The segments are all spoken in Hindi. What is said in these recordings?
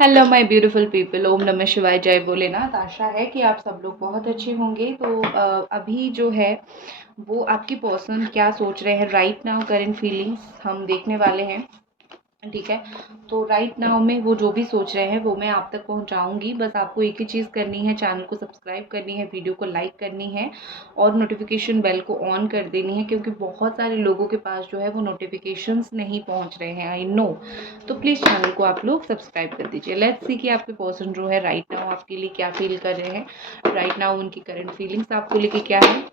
हेलो माय ब्यूटीफुल पीपल, ओम नमः शिवाय, जय भोलेनाथ। आशा है कि आप सब लोग बहुत अच्छे होंगे। तो अभी जो है वो आपकी पर्सन क्या सोच रहे हैं राइट नाउ, करंट फीलिंग्स हम देखने वाले हैं। ठीक है, तो राइट नाउ में वो जो भी सोच रहे हैं वो मैं आप तक पहुंचाऊंगी। बस आपको एक ही चीज़ करनी है, चैनल को सब्सक्राइब करनी है, वीडियो को लाइक करनी है और नोटिफिकेशन बेल को ऑन कर देनी है, क्योंकि बहुत सारे लोगों के पास जो है वो नोटिफिकेशंस नहीं पहुंच रहे हैं, आई नो। तो प्लीज़ चैनल को आप लोग सब्सक्राइब कर दीजिए। लेट्स सी कि आपके पर्सन जो है राइट नाउ आपके लिए क्या फील कर रहे हैं, राइट नाउ उनकी करंट फीलिंग्स आपको लेके क्या है।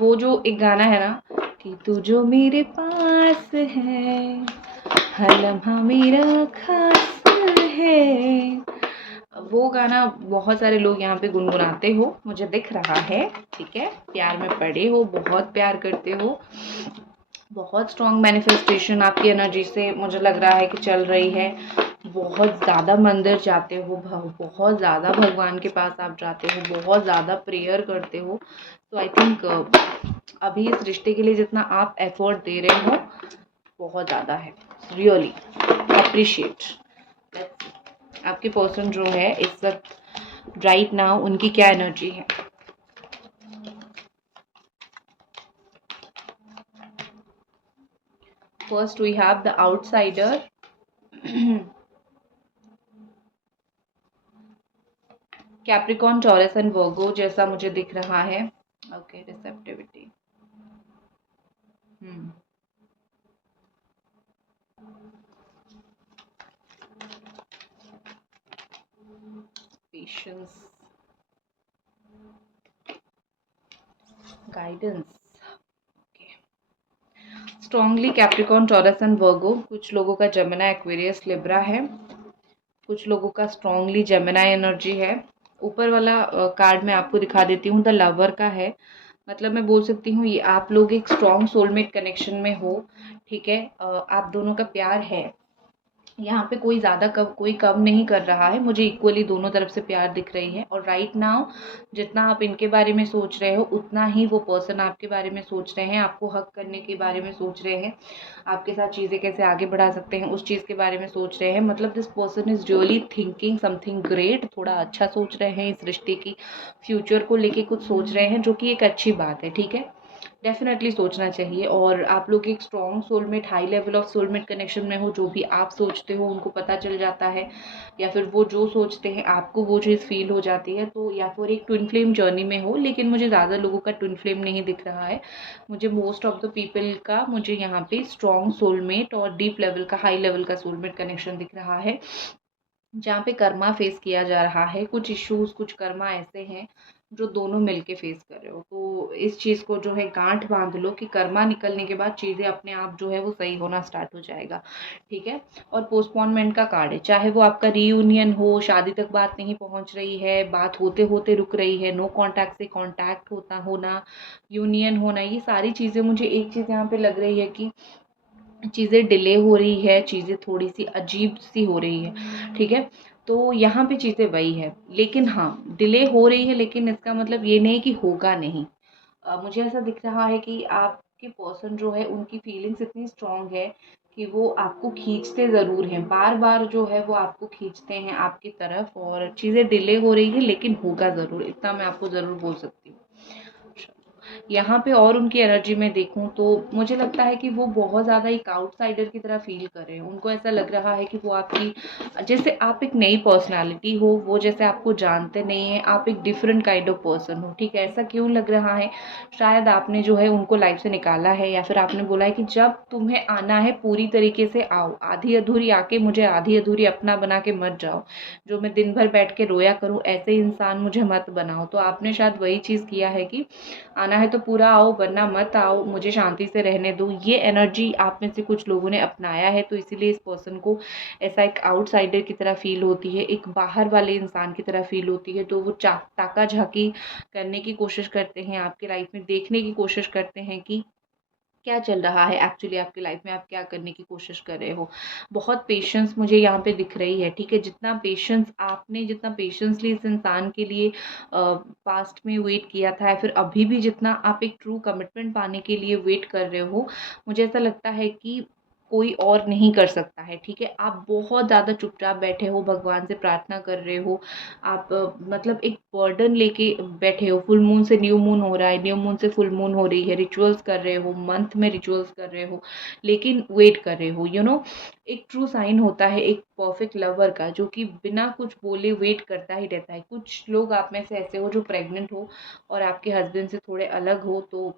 वो जो एक गाना है ना कि तू जो मेरे पास है, हर लम्हा मेरा खास है, वो गाना बहुत सारे लोग यहाँ पे गुनगुनाते हो, मुझे दिख रहा है। ठीक है, प्यार में पड़े हो, बहुत प्यार करते हो, बहुत स्ट्रॉन्ग मैनिफेस्टेशन आपकी एनर्जी से मुझे लग रहा है कि चल रही है। बहुत ज़्यादा मंदिर जाते हो, बहुत ज़्यादा भगवान के पास आप जाते हो, बहुत ज़्यादा प्रेयर करते हो। तो आई थिंक अभी इस रिश्ते के लिए जितना आप एफर्ट दे रहे हो बहुत ज़्यादा है। Really appreciate. आपके पर्सन जो है इस वक्त राइट नाउ उनकी क्या एनर्जी है। First we have the outsider, Capricorn, Taurus and Virgo जैसा मुझे दिख रहा है। Okay, receptivity, patience, guidance. Strongly Capricorn, Taurus and Virgo. कुछ लोगों का जेमिनी, एक्वेरियस, लिब्रा है। कुछ लोगों का स्ट्रॉन्गली जेमिनी एनर्जी है। ऊपर वाला कार्ड मैं आपको दिखा देती हूँ, द लवर का है। मतलब मैं बोल सकती हूँ ये आप लोग एक स्ट्रॉन्ग सोलमेट कनेक्शन में हो। ठीक है, आप दोनों का प्यार है। यहाँ पे कोई ज़्यादा कम, कोई कम नहीं कर रहा है, मुझे इक्वली दोनों तरफ से प्यार दिख रही है। और राइट नाउ जितना आप इनके बारे में सोच रहे हो उतना ही वो पर्सन आपके बारे में सोच रहे हैं, आपको हक करने के बारे में सोच रहे हैं, आपके साथ चीज़ें कैसे आगे बढ़ा सकते हैं उस चीज़ के बारे में सोच रहे हैं। मतलब this person is really thinking something great, थोड़ा अच्छा सोच रहे हैं, इस रिश्ते की फ्यूचर को लेके कुछ सोच रहे हैं, जो कि एक अच्छी बात है। ठीक है, डेफिनेटली सोचना चाहिए। और आप लोग एक strong soulmate, high level of soulmate connection में हो। जो भी आप सोचते हो उनको पता चल जाता है, या फिर वो जो सोचते हैं आपको वो चीज़ फील हो जाती है। तो या फिर एक ट्विन फ्लेम जर्नी में हो, लेकिन मुझे ज़्यादा लोगों का ट्विन फ्लेम नहीं दिख रहा है। मुझे मोस्ट ऑफ द पीपल का मुझे यहाँ पे स्ट्रॉन्ग सोलमेट और डीप लेवल का, हाई लेवल का सोलमेट कनेक्शन दिख रहा है, जहाँ पे कर्मा फेस किया जा रहा है। कुछ इश्यूज, कुछ कर्मा ऐसे हैं जो दोनों मिलके फेस कर रहे हो। तो इस चीज़ को जो है गांठ बांध लो कि कर्मा निकलने के बाद चीज़ें अपने आप जो है वो सही होना स्टार्ट हो जाएगा। ठीक है, और पोस्टपोनमेंट का कार्ड है, चाहे वो आपका रीयूनियन हो, शादी तक बात नहीं पहुंच रही है, बात होते होते रुक रही है, नो कांटेक्ट से कांटेक्ट होता होना, यूनियन होना, ये सारी चीज़ें, मुझे एक चीज़ यहाँ पे लग रही है कि चीज़ें डिले हो रही है, चीज़ें थोड़ी सी अजीब सी हो रही है। ठीक है, तो यहाँ पे चीज़ें वही है, लेकिन हाँ डिले हो रही है, लेकिन इसका मतलब ये नहीं कि होगा नहीं। मुझे ऐसा दिख रहा है कि आपके पर्सन जो है उनकी फीलिंग्स इतनी स्ट्रांग है कि वो आपको खींचते ज़रूर हैं, बार बार जो है वो आपको खींचते हैं आपकी तरफ। और चीज़ें डिले हो रही है लेकिन होगा ज़रूर, इतना मैं आपको ज़रूर बोल सकती हूँ। यहाँ पे और उनकी एनर्जी में देखूँ तो मुझे लगता है कि वो बहुत ज़्यादा एक आउटसाइडर की तरह फील कर रहे हैं। उनको ऐसा लग रहा है कि वो आपकी, जैसे आप एक नई पर्सनालिटी हो, वो जैसे आपको जानते नहीं हैं, आप एक डिफरेंट काइंड ऑफ पर्सन हो। ठीक है, ऐसा क्यों लग रहा है? शायद आपने जो है उनको लाइफ से निकाला है, या फिर आपने बोला है कि जब तुम्हें आना है पूरी तरीके से आओ, आधी अधूरी आके मुझे आधी अधूरी अपना बना के मत जाओ, जो मैं दिन भर बैठ के रोया करूँ ऐसे इंसान मुझे मत बनाओ। तो आपने शायद वही चीज़ किया है कि आना है तो पूरा आओ, वरना मत आओ, मुझे शांति से रहने दो। ये एनर्जी आप में से कुछ लोगों ने अपनाया है, तो इसीलिए इस पर्सन को ऐसा एक आउटसाइडर की तरह फील होती है, एक बाहर वाले इंसान की तरह फील होती है। तो वो ताका झाकी करने की कोशिश करते हैं, आपके लाइफ में देखने की कोशिश करते हैं कि क्या चल रहा है एक्चुअली आपकी लाइफ में, आप क्या करने की कोशिश कर रहे हो। बहुत पेशेंस मुझे यहाँ पे दिख रही है, ठीक है। जितना पेशेंसली इस इंसान के लिए पास्ट में वेट किया था, या फिर अभी भी जितना आप एक ट्रू कमिटमेंट पाने के लिए वेट कर रहे हो, मुझे ऐसा लगता है कि कोई और नहीं कर सकता है, ठीक है। आप बहुत ज़्यादा चुपचाप बैठे हो, भगवान से प्रार्थना कर रहे हो। आप मतलब एक बर्डन लेके बैठे हो। फुल मून से न्यू मून हो रहा है, न्यू मून से फुल मून हो रही है, रिचुअल्स कर रहे हो, मंथ में रिचुअल्स कर रहे हो, लेकिन वेट कर रहे हो, एक ट्रू साइन होता है एक परफेक्ट लवर का, जो कि बिना कुछ बोले वेट करता ही रहता है। कुछ लोग आप में से ऐसे हो जो प्रेग्नेंट हो और आपके हस्बैंड से थोड़े अलग हो, तो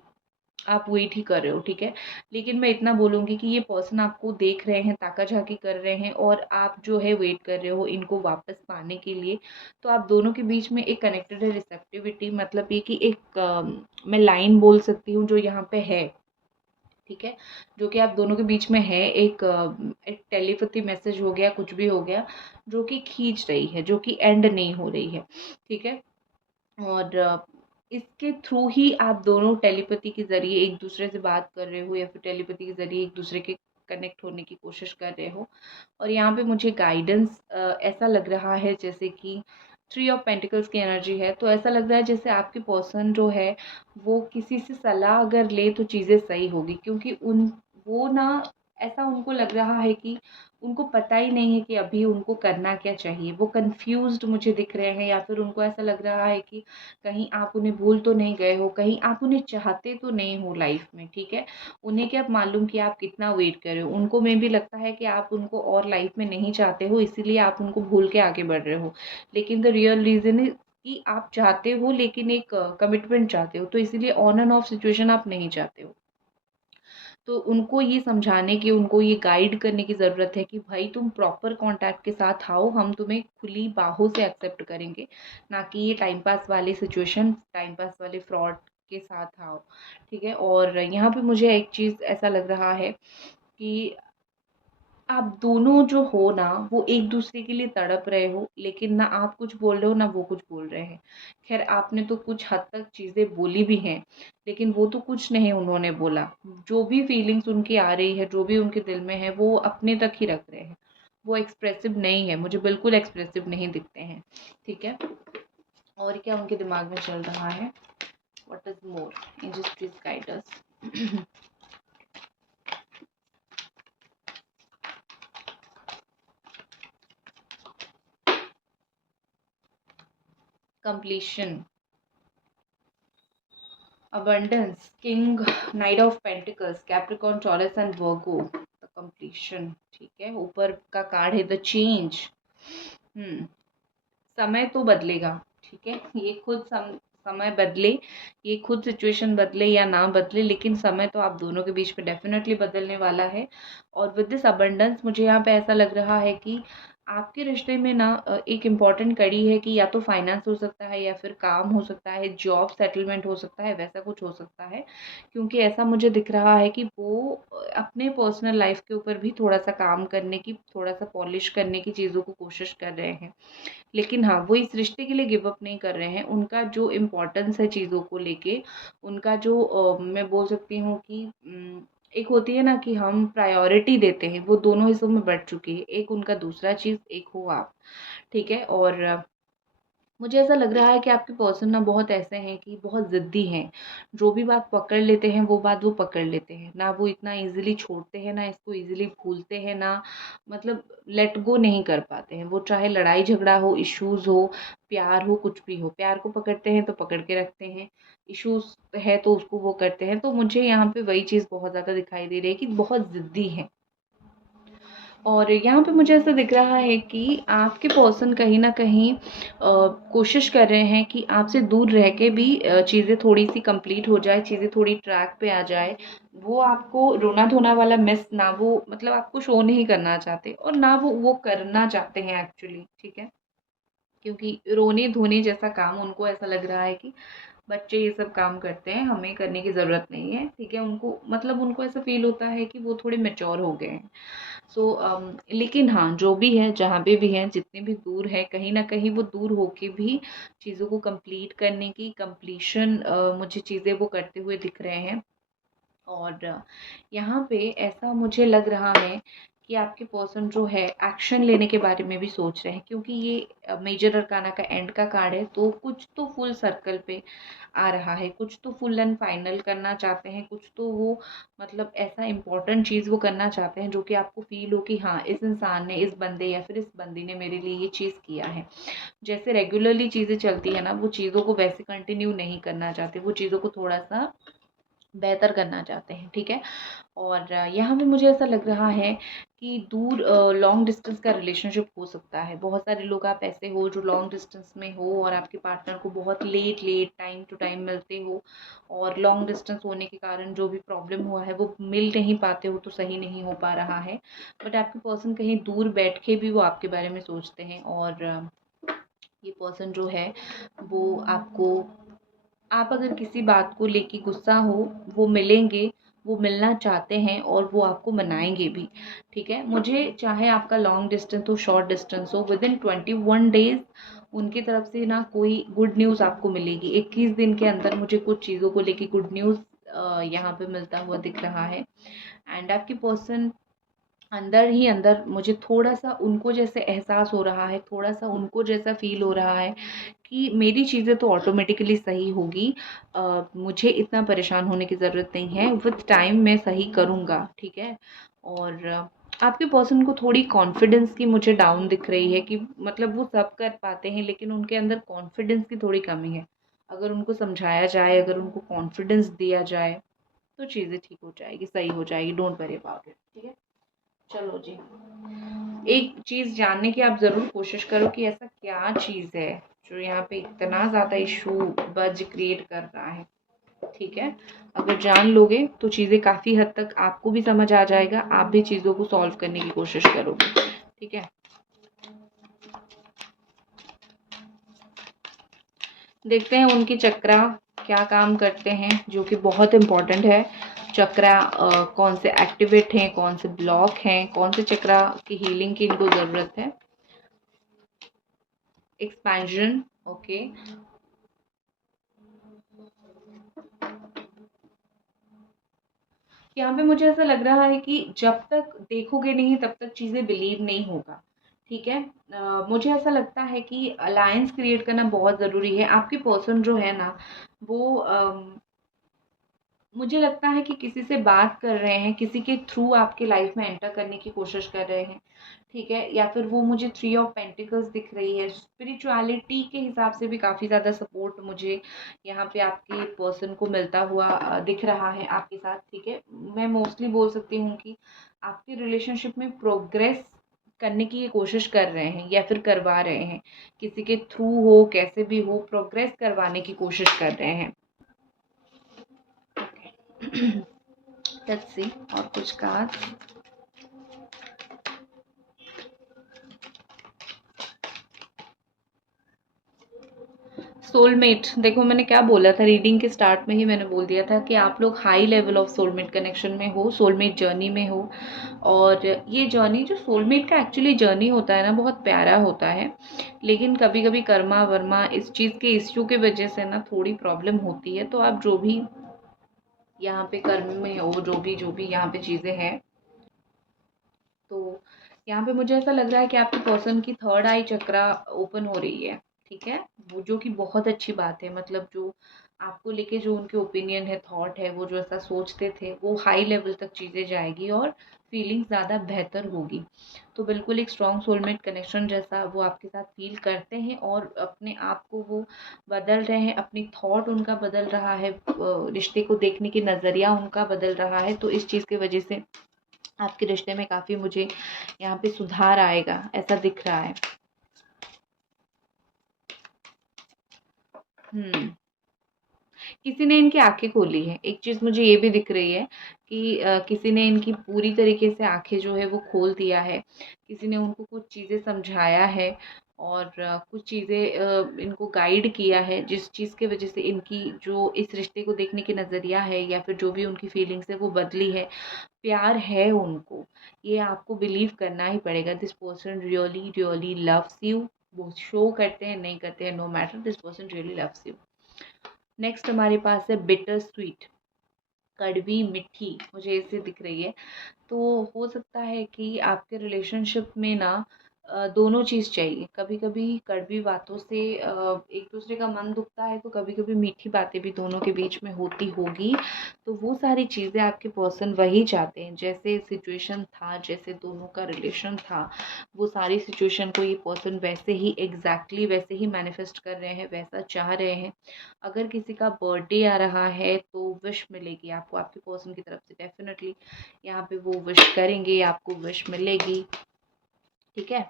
आप वेट ही कर रहे हो, ठीक है। लेकिन मैं इतना बोलूँगी कि ये पर्सन आपको देख रहे हैं, ताका-झाकी कर रहे हैं, और आप जो है वेट कर रहे हो इनको वापस पाने के लिए। तो आप दोनों के बीच में एक कनेक्टेड है रिसेप्टिविटी, मतलब ये कि एक मैं लाइन बोल सकती हूँ जो यहाँ पे है, ठीक है। जो कि आप दोनों के बीच में है, एक टेलीपैथी मैसेज हो गया, कुछ भी हो गया, जो कि खींच रही है, जो कि एंड नहीं हो रही है, ठीक है। और इसके थ्रू ही आप दोनों टेलीपैथी के ज़रिए एक दूसरे से बात कर रहे हो, या फिर टेलीपैथी के ज़रिए एक दूसरे के कनेक्ट होने की कोशिश कर रहे हो। और यहाँ पे मुझे गाइडेंस ऐसा लग रहा है जैसे कि थ्री ऑफ पेंटिकल्स की एनर्जी है, तो ऐसा लग रहा है जैसे आपके पर्सन जो है वो किसी से सलाह अगर ले तो चीज़ें सही होगी, क्योंकि उन वो ना ऐसा उनको लग रहा है कि उनको पता ही नहीं है कि अभी उनको करना क्या चाहिए। वो कंफ्यूज्ड मुझे दिख रहे हैं, या फिर उनको ऐसा लग रहा है कि कहीं आप उन्हें भूल तो नहीं गए हो, कहीं आप उन्हें चाहते तो नहीं हो लाइफ में, ठीक है। उन्हें क्या मालूम कि आप कितना वेट कर रहे हो। उनको में भी लगता है कि आप उनको और लाइफ में नहीं चाहते हो, इसीलिए आप उनको भूल के आगे बढ़ रहे हो। लेकिन द रियल रीज़न इज़ कि आप चाहते हो, लेकिन एक कमिटमेंट चाहते हो, तो इसीलिए ऑन एंड ऑफ सिचुएशन आप नहीं चाहते हो। तो उनको ये समझाने की, उनको ये गाइड करने की ज़रूरत है कि भाई तुम प्रॉपर कॉन्टैक्ट के साथ आओ, हम तुम्हें खुली बाहों से एक्सेप्ट करेंगे, ना कि ये टाइम पास वाली सिचुएशन, टाइम पास वाले फ्रॉड के साथ आओ, ठीक है। और यहाँ पे मुझे एक चीज़ ऐसा लग रहा है कि आप दोनों जो हो ना, वो एक दूसरे के लिए तड़प रहे हो, लेकिन ना आप कुछ बोल रहे हो ना वो कुछ बोल रहे हैं। खैर आपने तो कुछ हद तक चीज़ें बोली भी हैं, लेकिन वो तो कुछ नहीं उन्होंने बोला। जो भी फीलिंग्स उनकी आ रही है, जो भी उनके दिल में है, वो अपने तक ही रख रहे हैं। वो एक्सप्रेसिव नहीं है, मुझे बिल्कुल एक्सप्रेसिव नहीं दिखते हैं, ठीक है। और क्या उनके दिमाग में चल रहा है, what is more, angels please guide us. Completion, abundance, king, knight of pentacles, capricorn, taurus and virgo, the completion, ठीक है। ऊपर का कार्ड है द चेंज। समय तो बदलेगा, ठीक है। ये खुद समय बदले, ये खुद सिचुएशन बदले या ना बदले, लेकिन समय तो आप दोनों के बीच में डेफिनेटली बदलने वाला है। और विद दिस अबंडेंस मुझे यहाँ पे ऐसा लग रहा है कि आपके रिश्ते में ना एक इम्पॉर्टेंट कड़ी है कि या तो फाइनेंस हो सकता है, या फिर काम हो सकता है, जॉब सेटलमेंट हो सकता है, वैसा कुछ हो सकता है। क्योंकि ऐसा मुझे दिख रहा है कि वो अपने पर्सनल लाइफ के ऊपर भी थोड़ा सा काम करने की, थोड़ा सा पॉलिश करने की चीज़ों को कोशिश कर रहे हैं। लेकिन हाँ, वो इस रिश्ते के लिए गिव अप नहीं कर रहे हैं। उनका जो इम्पोर्टेंस है चीज़ों को लेके, उनका जो मैं बोल सकती हूँ कि एक होती है ना कि हम प्रायोरिटी देते हैं, वो दोनों हिस्सों में बँट चुकी है। एक उनका दूसरा चीज़, एक हो आप, ठीक है। और मुझे ऐसा लग रहा है कि आपके पर्सन ना बहुत ऐसे हैं कि बहुत ज़िद्दी हैं। जो भी बात पकड़ लेते हैं, वो बात वो पकड़ लेते हैं। ना वो इतना ईज़िली छोड़ते हैं, ना इसको ईज़िली भूलते हैं, ना मतलब लेट गो नहीं कर पाते हैं। वो चाहे लड़ाई झगड़ा हो, इश्यूज़ हो, प्यार हो, कुछ भी हो। प्यार को पकड़ते हैं तो पकड़ के रखते हैं, इश्यूज़ है तो उसको वो करते हैं। तो मुझे यहाँ पे वही चीज़ बहुत ज़्यादा दिखाई दे रही है कि बहुत ज़िद्दी हैं। और यहाँ पे मुझे ऐसा दिख रहा है कि आपके पर्सन कहीं न कहीं कोशिश कर रहे हैं कि आपसे दूर रह के भी चीज़ें थोड़ी-सी कंप्लीट हो जाए, चीज़ें थोड़ी ट्रैक पे आ जाए। वो आपको रोना-धोना वाला मिस ना वो मतलब आपको शो नहीं करना चाहते, और ना वो करना चाहते हैं एक्चुअली, ठीक है? क्योंकि रोने-धोने जैसा काम उनको ऐसा लग रहा है कि बच्चे ये सब काम करते हैं, हमें करने की ज़रूरत नहीं है, ठीक है। उनको मतलब उनको ऐसा फ़ील होता है कि वो थोड़े मैच्योर हो गए हैं। सो लेकिन हाँ, जो भी है, जहाँ पे भी हैं, जितने भी दूर हैं, कहीं न कहीं वो दूर होके भी चीज़ों को कंप्लीट करने की कंप्लीशन मुझे चीज़ें वो करते हुए दिख रहे हैं। और यहाँ पे ऐसा मुझे लग रहा है कि आपके पर्सन जो है एक्शन लेने के बारे में भी सोच रहे हैं, क्योंकि ये मेजर अरकाना का एंड का कार्ड है, तो कुछ तो फुल सर्कल पे आ रहा है, कुछ तो फुल एंड फाइनल करना चाहते हैं, कुछ तो वो मतलब ऐसा इम्पोर्टेंट चीज़ वो करना चाहते हैं जो कि आपको फील हो कि हाँ, इस इंसान ने, इस बंदे या फिर इस बंदी ने मेरे लिए ये चीज़ किया है। जैसे रेगुलरली चीज़ें चलती है ना, वो चीज़ों को वैसे कंटिन्यू नहीं करना चाहते, वो चीज़ों को थोड़ा सा बेहतर करना चाहते हैं, ठीक है। और यहाँ पे मुझे ऐसा लग रहा है कि दूर लॉन्ग डिस्टेंस का रिलेशनशिप हो सकता है। बहुत सारे लोग आप ऐसे हो जो लॉन्ग डिस्टेंस में हो और आपके पार्टनर को बहुत late late time to time मिलते हो, और लॉन्ग डिस्टेंस होने के कारण जो भी प्रॉब्लम हुआ है वो मिल नहीं पाते हो, तो सही नहीं हो पा रहा है। बट आपके पर्सन कहीं दूर बैठ के भी वो आपके बारे में सोचते हैं, और ये पर्सन जो है वो आपको, आप अगर किसी बात को लेके गुस्सा हो, वो मिलेंगे, वो मिलना चाहते हैं और वो आपको मनाएंगे भी, ठीक है। मुझे चाहे आपका लॉन्ग डिस्टेंस हो, शॉर्ट डिस्टेंस हो, विद इन 21 डेज उनकी तरफ से ना कोई गुड न्यूज़ आपको मिलेगी। 21 दिन के अंदर मुझे कुछ चीज़ों को लेके गुड न्यूज़ यहाँ पे मिलता हुआ दिख रहा है। एंड आपकी पर्सन अंदर ही अंदर मुझे थोड़ा-सा उनको जैसे एहसास हो रहा है, थोड़ा-सा उनको जैसा फ़ील हो रहा है कि मेरी चीज़ें तो ऑटोमेटिकली सही होगी, मुझे इतना परेशान होने की ज़रूरत नहीं है, विद टाइम मैं सही करूँगा, ठीक है। और आपके पर्सन को थोड़ी कॉन्फिडेंस की मुझे डाउन दिख रही है कि मतलब वो सब कर पाते हैं लेकिन उनके अंदर कॉन्फिडेंस की थोड़ी कमी है। अगर उनको समझाया जाए, अगर उनको कॉन्फिडेंस दिया जाए, तो चीज़ें ठीक हो जाएगी, सही हो जाएगी, डोंट वरी अबाउट इट, ठीक है। चलो जी, एक चीज़ जानने की आप ज़रूर कोशिश करो कि ऐसा क्या चीज़ है जो यहाँ पे इतना ज़्यादा इशू बज क्रिएट कर रहा है, ठीक है। अगर जान लोगे तो चीज़ें काफ़ी हद तक आपको भी समझ आ जाएगा, आप भी चीज़ों को सॉल्व करने की कोशिश करोगे, ठीक है। देखते हैं उनकी चक्रा क्या काम करते हैं, जो कि बहुत इम्पोर्टेंट है। चक्रा कौन से एक्टिवेट हैं, कौन से ब्लॉक हैं, कौन से चक्रा की हीलिंग की इनको ज़रूरत है। Expansion, okay. यहाँ पे मुझे ऐसा लग रहा है कि जब तक देखोगे नहीं तब तक चीज़ें बिलीव नहीं होगा, ठीक है। मुझे ऐसा लगता है कि अलायंस क्रिएट करना बहुत ज़रूरी है। आपके पर्सन जो है ना, वो मुझे लगता है कि किसी से बात कर रहे हैं, किसी के थ्रू आपके लाइफ में एंटर करने की कोशिश कर रहे हैं, ठीक है। या फिर वो मुझे 3 ऑफ पेंटिकल्स दिख रही है। स्पिरिचुअलिटी के हिसाब से भी काफ़ी ज़्यादा सपोर्ट मुझे यहाँ पे आपके पर्सन को मिलता हुआ दिख रहा है आपके साथ, ठीक है। मैं मोस्टली बोल सकती हूँ कि आपके रिलेशनशिप में प्रोग्रेस करने की ये कोशिश कर रहे हैं या फिर करवा रहे हैं, किसी के थ्रू हो, कैसे भी हो, प्रोग्रेस करवाने की कोशिश कर रहे हैं। लेट्स सी और कुछ कार्ड्स। सोलमेट, देखो मैंने क्या बोला था रीडिंग के स्टार्ट में ही, मैंने बोल दिया था कि आप लोग high level of soulmate connection में हो, सोलमेट जर्नी में हो। और ये जर्नी जो सोलमेट का एक्चुअली जर्नी होता है ना, बहुत प्यारा होता है। लेकिन कभी कभी कर्मा वर्मा इस चीज़ के इश्यू के वजह से ना थोड़ी प्रॉब्लम होती है। तो आप जो भी यहाँ पे कर्म में हो, जो भी यहाँ पे चीज़ें हैं, तो यहाँ पे मुझे ऐसा लग रहा है कि आपके पर्सन की थर्ड आई चक्रा ओपन हो रही है, ठीक है। वो जो कि बहुत अच्छी बात है, मतलब जो आपको लेके जो उनके ओपिनियन है, थॉट है, वो जो ऐसा सोचते थे, वो हाई लेवल तक चीज़ें जाएगी और फीलिंग ज़्यादा बेहतर होगी। तो बिल्कुल एक स्ट्रॉन्ग सोलमेट कनेक्शन जैसा वो आपके साथ फील करते हैं और अपने आप को वो बदल रहे हैं, अपनी थॉट उनका बदल रहा है, रिश्ते को देखने की नज़रिया उनका बदल रहा है। तो इस चीज़ की वजह से आपके रिश्ते में काफ़ी मुझे यहाँ पे सुधार आएगा, ऐसा दिख रहा है। हम्म, किसी ने इनकी आंखें खोली है, एक चीज़ मुझे ये भी दिख रही है कि किसी ने इनकी पूरी तरीके से आंखें जो है वो खोल दिया है। किसी ने उनको कुछ चीज़ें समझाया है और कुछ चीज़ें इनको गाइड किया है, जिस चीज़ की वजह से इनकी जो इस रिश्ते को देखने की नज़रिया है या फिर जो भी उनकी फीलिंग्स है वो बदली है। प्यार है उनको, ये आपको बिलीव करना ही पड़ेगा। This person really really loves you. वो शो करते हैं नहीं करते हैं, no matter, this person really loves you. Next हमारे पास है बिटर स्वीट। कड़वी मीठी मुझे ऐसे दिख रही है। तो हो सकता है कि आपके रिलेशनशिप में ना दोनों चीज़ चाहिए। कभी कभी कड़वी बातों से एक दूसरे का मन दुखता है, तो कभी कभी मीठी बातें भी दोनों के बीच में होती होगी। तो वो सारी चीज़ें आपके पर्सन वही चाहते हैं, जैसे सिचुएशन था, जैसे दोनों का रिलेशन था, वो सारी सिचुएशन को ये पर्सन वैसे ही एग्जैक्टली वैसे ही मैनिफेस्ट कर रहे हैं, वैसा चाह रहे हैं। अगर किसी का बर्थडे आ रहा है तो विश मिलेगी आपको आपके पर्सन की तरफ से, डेफिनेटली यहाँ पे वो विश करेंगे, आपको विश मिलेगी। ठीक है।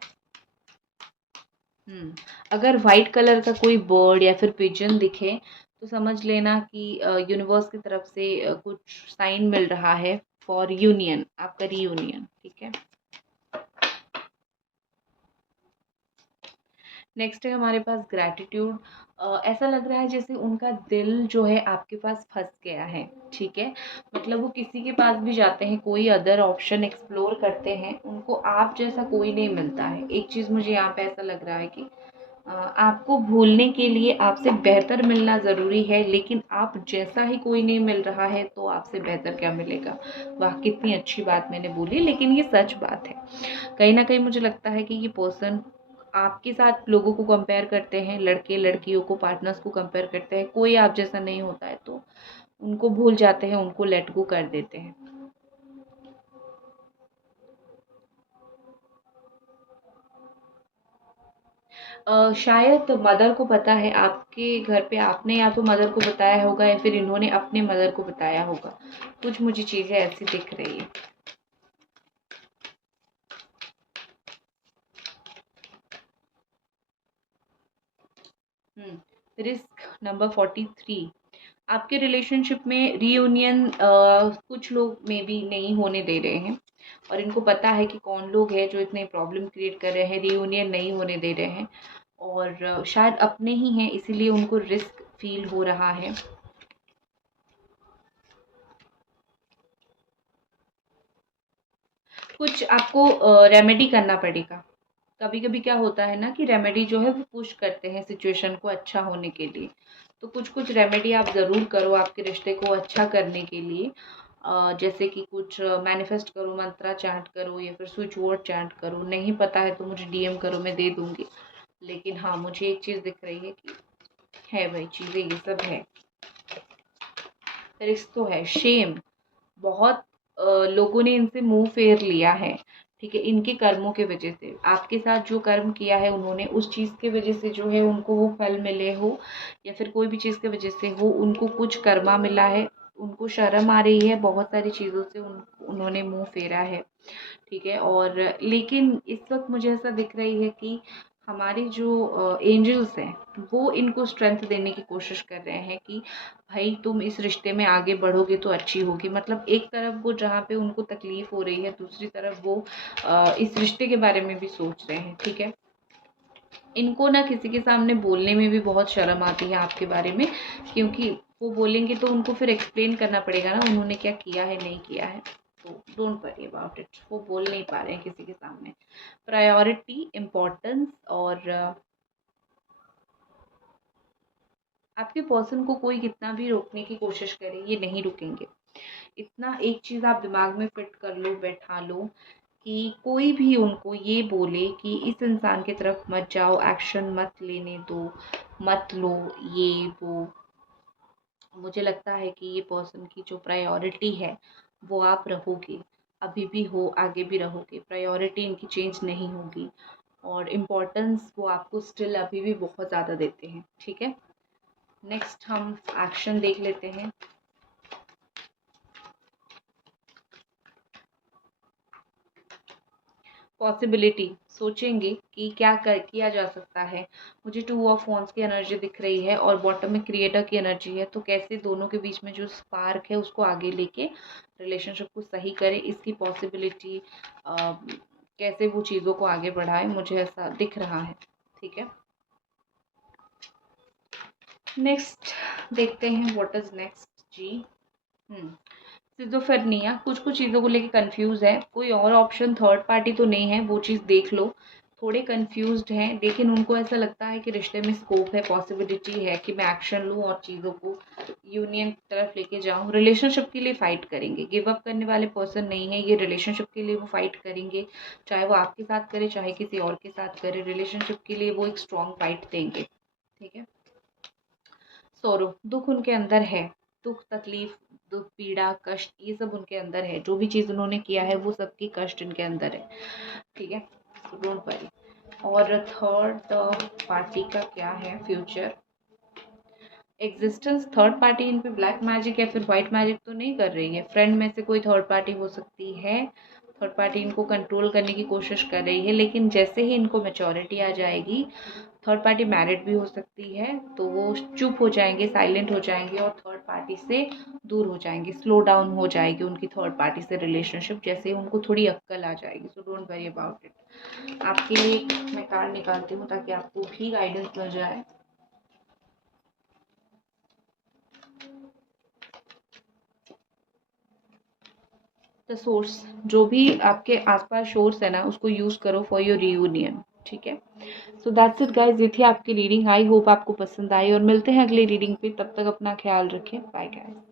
अगर वाइट कलर का कोई बर्ड या फिर पिजन दिखे तो समझ लेना कि यूनिवर्स की तरफ से कुछ साइन मिल रहा है फॉर यूनियन, आपका रीयूनियन। ठीक है। नेक्स्ट है हमारे पास ग्रैटिट्यूड। ऐसा लग रहा है जैसे उनका दिल जो है आपके पास फंस गया है। ठीक है। मतलब वो किसी के पास भी जाते हैं, कोई अदर ऑप्शन एक्सप्लोर करते हैं, उनको आप जैसा कोई नहीं मिलता है। एक चीज़ मुझे यहाँ पे ऐसा लग रहा है कि आपको भूलने के लिए आपसे बेहतर मिलना ज़रूरी है, लेकिन आप जैसा ही कोई नहीं मिल रहा है तो आपसे बेहतर क्या मिलेगा। वाह, कितनी अच्छी बात मैंने बोली, लेकिन ये सच बात है। कहीं ना कहीं मुझे लगता है कि ये पर्सन आपके साथ लोगों को कंपेयर करते हैं, लड़के लड़कियों को, पार्टनर्स को कंपेयर करते हैं। कोई आप जैसा नहीं होता है तो उनको भूल जाते हैं, उनको लेट गो कर देते हैं। शायद मदर को पता है, आपके घर पे आपने या तो मदर को बताया होगा या फिर इन्होंने अपने मदर को बताया होगा। कुछ मुझे चीज़ें ऐसी दिख रही है। Risk number 43। आपके रिलेशनशिप में रीयूनियन कुछ लोग मे बी नहीं होने दे रहे हैं, और इनको पता है कि कौन लोग हैं जो इतने प्रॉब्लम क्रिएट कर रहे हैं, रीयूनियन नहीं होने दे रहे हैं। और शायद अपने ही हैं, इसीलिए उनको रिस्क फील हो रहा है। कुछ आपको रेमेडी करना पड़ेगा। कभी कभी क्या होता है ना कि रेमेडी जो है वो पुश करते हैं सिचुएशन को अच्छा होने के लिए। तो कुछ कुछ रेमेडी आप ज़रूर करो आपके रिश्ते को अच्छा करने के लिए। जैसे कि कुछ मैनिफेस्ट करो, मंत्रा चैंट करो, या फिर स्विच वर्ड चैंट करो। नहीं पता है तो मुझे डीएम करो, मैं दे दूंगी। लेकिन हाँ, मुझे एक चीज़ दिख रही है कि है भाई, चीज़ें ये सब है। रिस्क तो है, शेम बहुत लोगों ने इनसे मुंह फेर लिया है। ठीक है। इनके कर्मों के वजह से, आपके साथ जो कर्म किया है उन्होंने, उस चीज़ के वजह से जो है उनको वो फल मिले हो, या फिर कोई भी चीज़ के वजह से हो, उनको कुछ कर्मा मिला है। उनको शर्म आ रही है बहुत सारी चीज़ों से, उन्होंने मुंह फेरा है। ठीक है। और लेकिन इस वक्त मुझे ऐसा दिख रही है कि हमारे जो एंजल्स हैं वो इनको स्ट्रेंथ देने की कोशिश कर रहे हैं कि भाई तुम इस रिश्ते में आगे बढ़ोगे तो अच्छी होगी। मतलब एक तरफ वो जहाँ पे उनको तकलीफ हो रही है, दूसरी तरफ वो इस रिश्ते के बारे में भी सोच रहे हैं। ठीक है। इनको ना किसी के सामने बोलने में भी बहुत शर्म आती है आपके बारे में, क्योंकि वो बोलेंगे तो उनको फिर एक्सप्लेन करना पड़ेगा ना उन्होंने क्या किया है नहीं किया है। तो डोंट वरी अबाउट इट, वो बोल नहीं पा रहे हैं किसी के सामने। प्रायोरिटी, इम्पोर्टेंस, और आपके पर्सन को कोई कितना भी रोकने की कोशिश करे, ये नहीं रुकेंगे। इतना एक चीज़ आप दिमाग में फिट कर लो, बैठा लो, कि कोई भी उनको ये बोले कि इस इंसान की तरफ मत जाओ, एक्शन मत लेने दो, मत लो, ये वो, मुझे लगता है कि ये पर्सन की जो प्रायोरिटी है वो आप रहोगे। अभी भी हो, आगे भी रहोगे। प्रायोरिटी इनकी चेंज नहीं होगी, और इम्पोर्टेंस वो आपको स्टिल अभी भी बहुत ज़्यादा देते हैं। ठीक है। नेक्स्ट हम एक्शन देख लेते हैं। पॉसिबिलिटी सोचेंगे कि क्या कर किया जा सकता है। मुझे टू ऑफ वॉन्ड्स की एनर्जी दिख रही है और बॉटम में क्रिएटर की एनर्जी है। तो कैसे दोनों के बीच में जो स्पार्क है उसको आगे लेके रिलेशनशिप को सही करें, इसकी पॉसिबिलिटी, कैसे वो चीज़ों को आगे बढ़ाए, मुझे ऐसा दिख रहा है। ठीक है। नेक्स्ट देखते हैं व्हाट इज नेक्स्ट जी। सिजोफ्रेनिया, कुछ कुछ चीज़ों को लेके कंफ्यूज है। कोई और ऑप्शन थर्ड पार्टी तो नहीं है, वो चीज़ देख लो। थोड़े कंफ्यूज्ड हैं, लेकिन उनको ऐसा लगता है कि रिश्ते में स्कोप है, पॉसिबिलिटी है कि मैं एक्शन लूँ और चीज़ों को यूनियन की तरफ लेके जाऊँ। रिलेशनशिप के लिए फ़ाइट करेंगे, गिव अप करने वाले पर्सन नहीं है ये। रिलेशनशिप के लिए वो फ़ाइट करेंगे, चाहे वो आपके साथ करे चाहे किसी और के साथ करे, रिलेशनशिप के लिए वो एक स्ट्रॉन्ग फाइट देंगे। ठीक है। सौरव, दुख उनके अंदर है, दुख तकलीफ, दुख पीड़ा कष्ट ये सब उनके अंदर है। जो भी चीज़ उन्होंने किया है वो सबकी कष्ट इनके अंदर है। ठीक है, सो डोंट वरी। और थर्ड पार्टी का क्या है फ्यूचर एग्जिस्टेंस? थर्ड पार्टी इन पे ब्लैक मैजिक या फिर व्हाइट मैजिक तो नहीं कर रही है। फ्रेंड में से कोई थर्ड पार्टी हो सकती है। थर्ड पार्टी इनको कंट्रोल करने की कोशिश कर रही है, लेकिन जैसे ही इनको मैच्योरिटी आ जाएगी, थर्ड पार्टी मैरिड भी हो सकती है, तो वो चुप हो जाएंगे, साइलेंट हो जाएंगे और थर्ड पार्टी से दूर हो जाएंगे, स्लो डाउन हो जाएगी उनकी थर्ड पार्टी से रिलेशनशिप, जैसे ही उनको थोड़ी अक्कल आ जाएगी। So don't worry about it. आपके लिए मैं कार्ड निकालती हूँ ताकि आपको भी गाइडेंस मिल जाए। द सोर्स, जो भी आपके आसपास सोर्स है ना, उसको यूज़ करो फॉर योर रियूनियन। ठीक है, सो दैट्स इट गाइज। ये थी आपकी रीडिंग। आई होप आपको पसंद आई और मिलते हैं अगली रीडिंग पे। तब तक अपना ख्याल रखें। Bye guys.